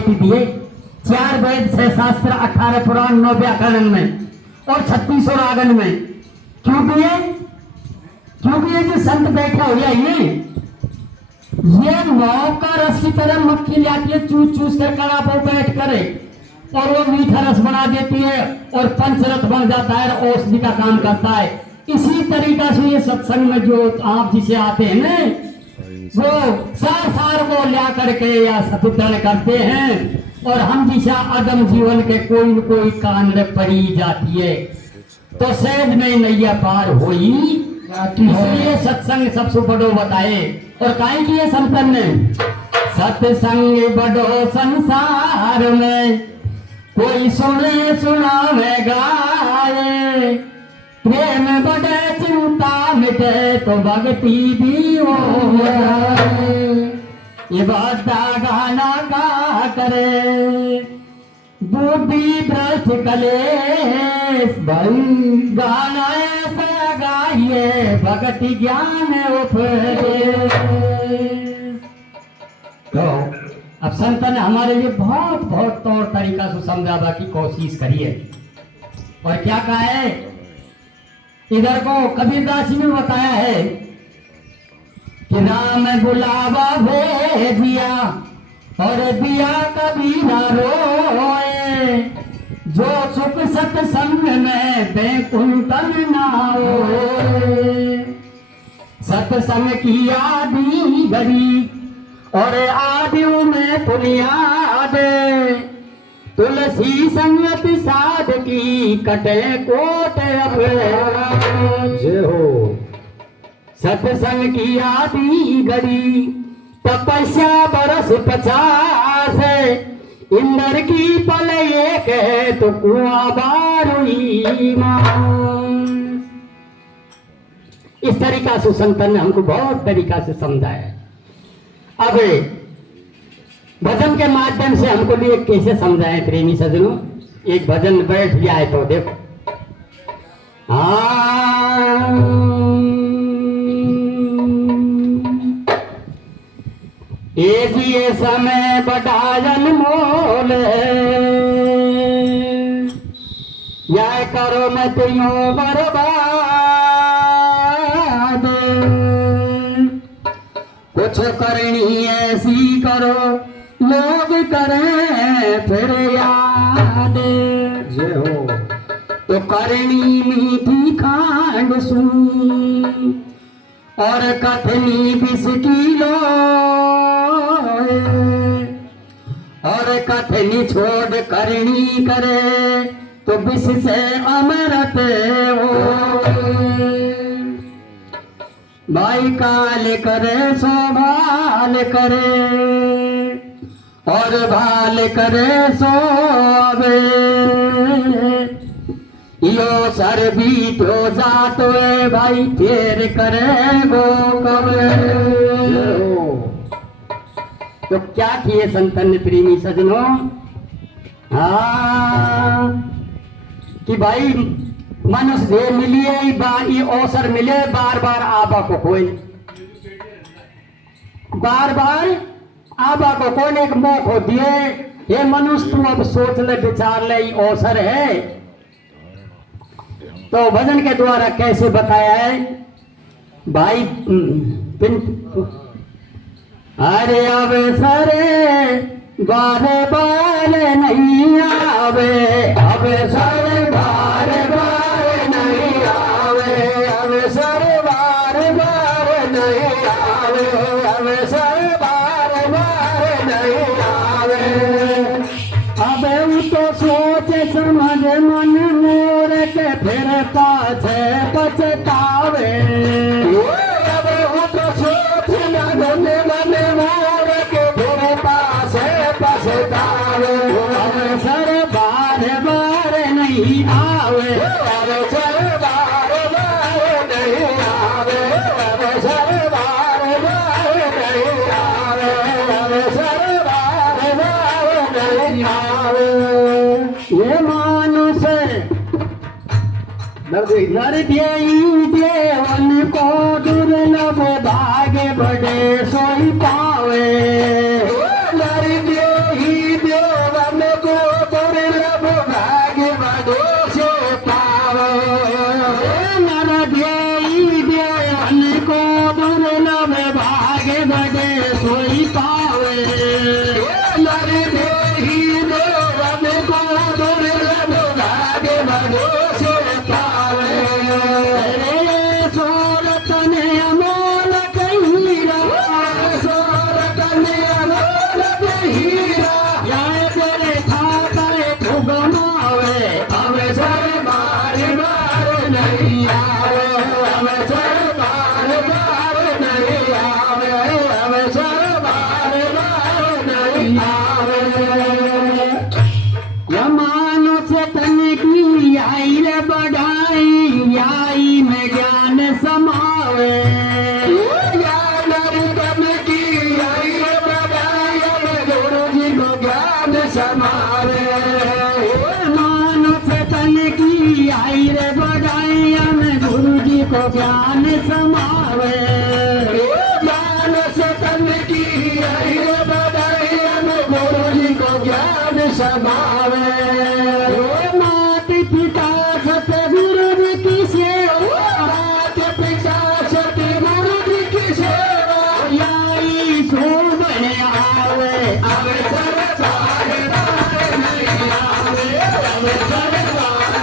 दिए 4 वेद 6 शास्त्र 18 पुराण 9 व्याकरण में और 36 रागन में। क्यों दिए? क्योंकि ये जो संत बैठे हुए ये मौ का रस की तरह मक्खी लाती है, चूस चूस कर कड़ा पर बैठ करे और वो मीठा रस बना देती है और पंचरथ बन जाता है, औषधि का काम करता है। इसी तरीका से ये सत्संग में जो आप जिसे आते हैं ना, वो सार सार को ला करके या सतुतरण करते हैं और हम जिसा अदम जीवन के कोई न कोई कान में पड़ी जाती है तो सहज में नैया पार होई। इसलिए सत्संग सबसे बड़ो बताए और काहे किए संतन ने सत्संग बड़ो संसार में कोई सुने सुनावे गाए, प्रेम बढ़े चिंता मिटे तो भक्ति भी हो जाए। ये बाता गाना गा करे बुद्धि भ्रष्ट कलेश भाई, गाना ऐसा गाइए भक्ति ज्ञान उपदेश। तो अब संत ने हमारे लिए बहुत बहुत तौर तरीका से समझावा की कोशिश करी है। और क्या कहा है, इधर को कबीरदास जी ने बताया है कि राम बुलावा भेजिया और दिया कभी ना रोए, जो सुख सत्संग में बैकुंठन ना होए। सत्संग की आदि घड़ी और आदियों में बुनियाद, तुलसी संगत साध की कटे कोट जय हो। सत्संग की आदि घड़ी तपस्या बरस 50, इंद्र की पल एक है तो कुआं बारुई मां। इस तरीका से संतन ने हमको बहुत तरीका से समझाया। अब भजन के माध्यम से हमको लिए कैसे समझाए प्रेमी सजनों, एक भजन बैठ गया है तो देखो। ये समय बढ़ायन मोल या करो मैं तुम बर्बाद, कुछ करनी ऐसी करो लोग करें फिर याद जे हो। तो करनी मीठी खांड सुन और कथनी विष की लो, और कथनी छोड़ करनी करे तो विष से अमृत हो। भाई काल करे सो भाल करे और भाल करे सो अबे, यो सर भी तो जातो है भाई फिर करे वो कबे। तो क्या किए संतन प्रेमी सजनों, कि भाई मनुष्य देह मिलिए ये अवसर मिले बार बार आबा को कोई, बार बार आबा को कोई एक मौका दिए। ये मनुष्य तू अब सोच ले विचार ले अवसर है। तो भजन के द्वारा कैसे बताया है भाई, अरे अवसर बारे बारे नहीं आवे, अवसर बारे बारे नहीं आवे, अवसर बारे बारे नहीं आवे, अवसर बारे बारे नहीं आवे। अब तो सोच समझ मन मोर के फिर पाछे पछतावे, अब तो सोच मन मन मोर के फिर पाछे पछतावे। अवसर बारे बारे नहीं आवे, अवसर बारे बारे नहीं आवे, अवसर बारे बारे नहीं आवे, अवसर बारे बारे नहीं आवे। ये मानुष नर देवन को दुर्लभ भाग्य बड़े सोई पावे, नर देही समावे मानस तन की आई रे बधाइयाँ में गुरु जी को ज्ञान समावे मानस तन की आई रे बधाइयाँ में गुरु जी को ज्ञान समावे माता पिता सतगुरु जी की सेवा माता पिता सतगुरु जी की सेवा याई शोभ आवे आवे सरकार नहीं आवे आवे सरकार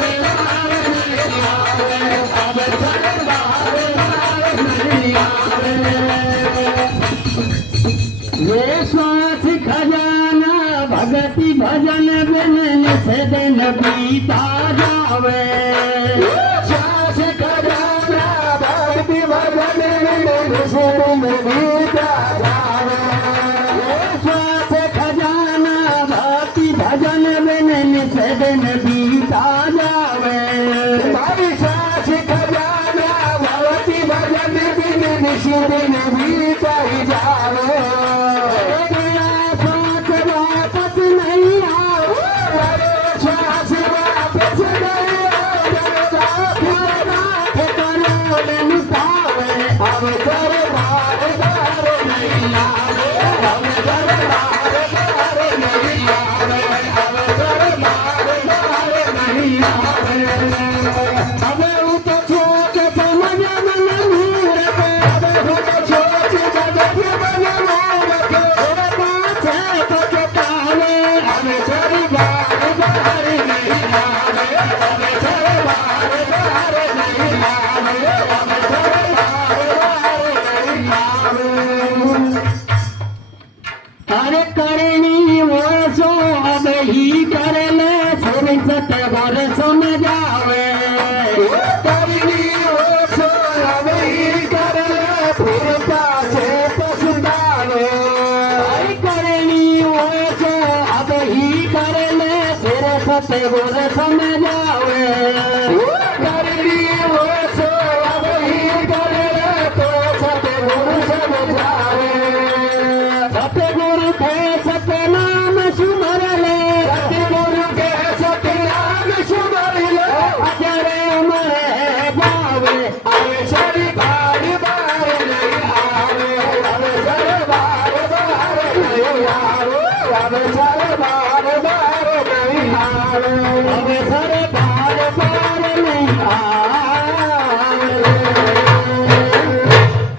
नहीं आवे आवे सरकार नहीं आवे ये श्वास खजाना भगति भजन बिन निस दिन बीता जावे श्वास खजाना भक्ति भजन बिन निस दिन बीता जावे श्वास खजाना भक्ति भजन बिन निस दिन बीता जावे श्वास खजाना भक्ति भजन बिन निस दिन बीता जावे वापस नहीं आवे श्वास वापस नहीं आवे अब सर बार बार नहीं आवे अब सर बार बार नहीं आवे अब सर बार बार नहीं आवे अब तो सोच समझ मन मूर्ख अब तो सोच जगत मन मूर्ख पाछे तो चुकावे अब सर बार बार नहीं आवे अब सर बार बार नहीं आवे अब सर बार बार नहीं आवे अरे करनी वो सो अब ही कर ले सुरसत वर समझावे करनी वो सो अब ही कर ले फिर पाछे पछतावे करनी वो सो अब ही कर ले सुरसत वर समझावे करनी वो सो अब ही कर ले तो सतगुरु समझावे सतगुरु के सतनाम सुमर ले सतगुरु के सतनाम सुमर ले अजर अमर जावे अवे सर बार बार नहीं आवे अवे सर बार बार नहीं आवे अवे सर बार बार नहीं आवे अवे सर बार बार नहीं आवे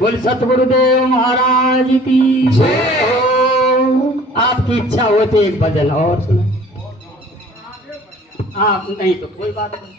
बोल सतगुरुदेव महाराज की जय हो। आपकी इच्छा हो तो एक भजन और सुना आप नहीं तो कोई बात नहीं।